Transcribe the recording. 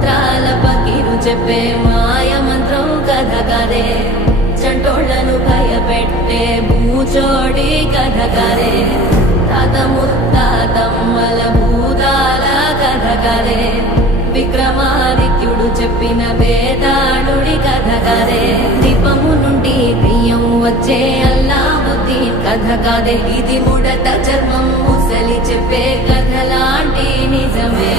మంత్రాల పకిరు చెప్పే మాయ మంత్రం కథ కదే చంటోళ్లను భయపెట్టే భూచోడి కథ కదే తాత ముత్తాతమ్మల భూతాల కథ కదే విక్రమాదిత్యుడు చెప్పిన వేదాళుడి కథ కదే దీపము నుండి బియ్యం వచ్చే అల్లావుద్దీన్ కథ కదే ఇది ముడత చర్మం ముసలి చెప్పే కథ లాంటి నిజమే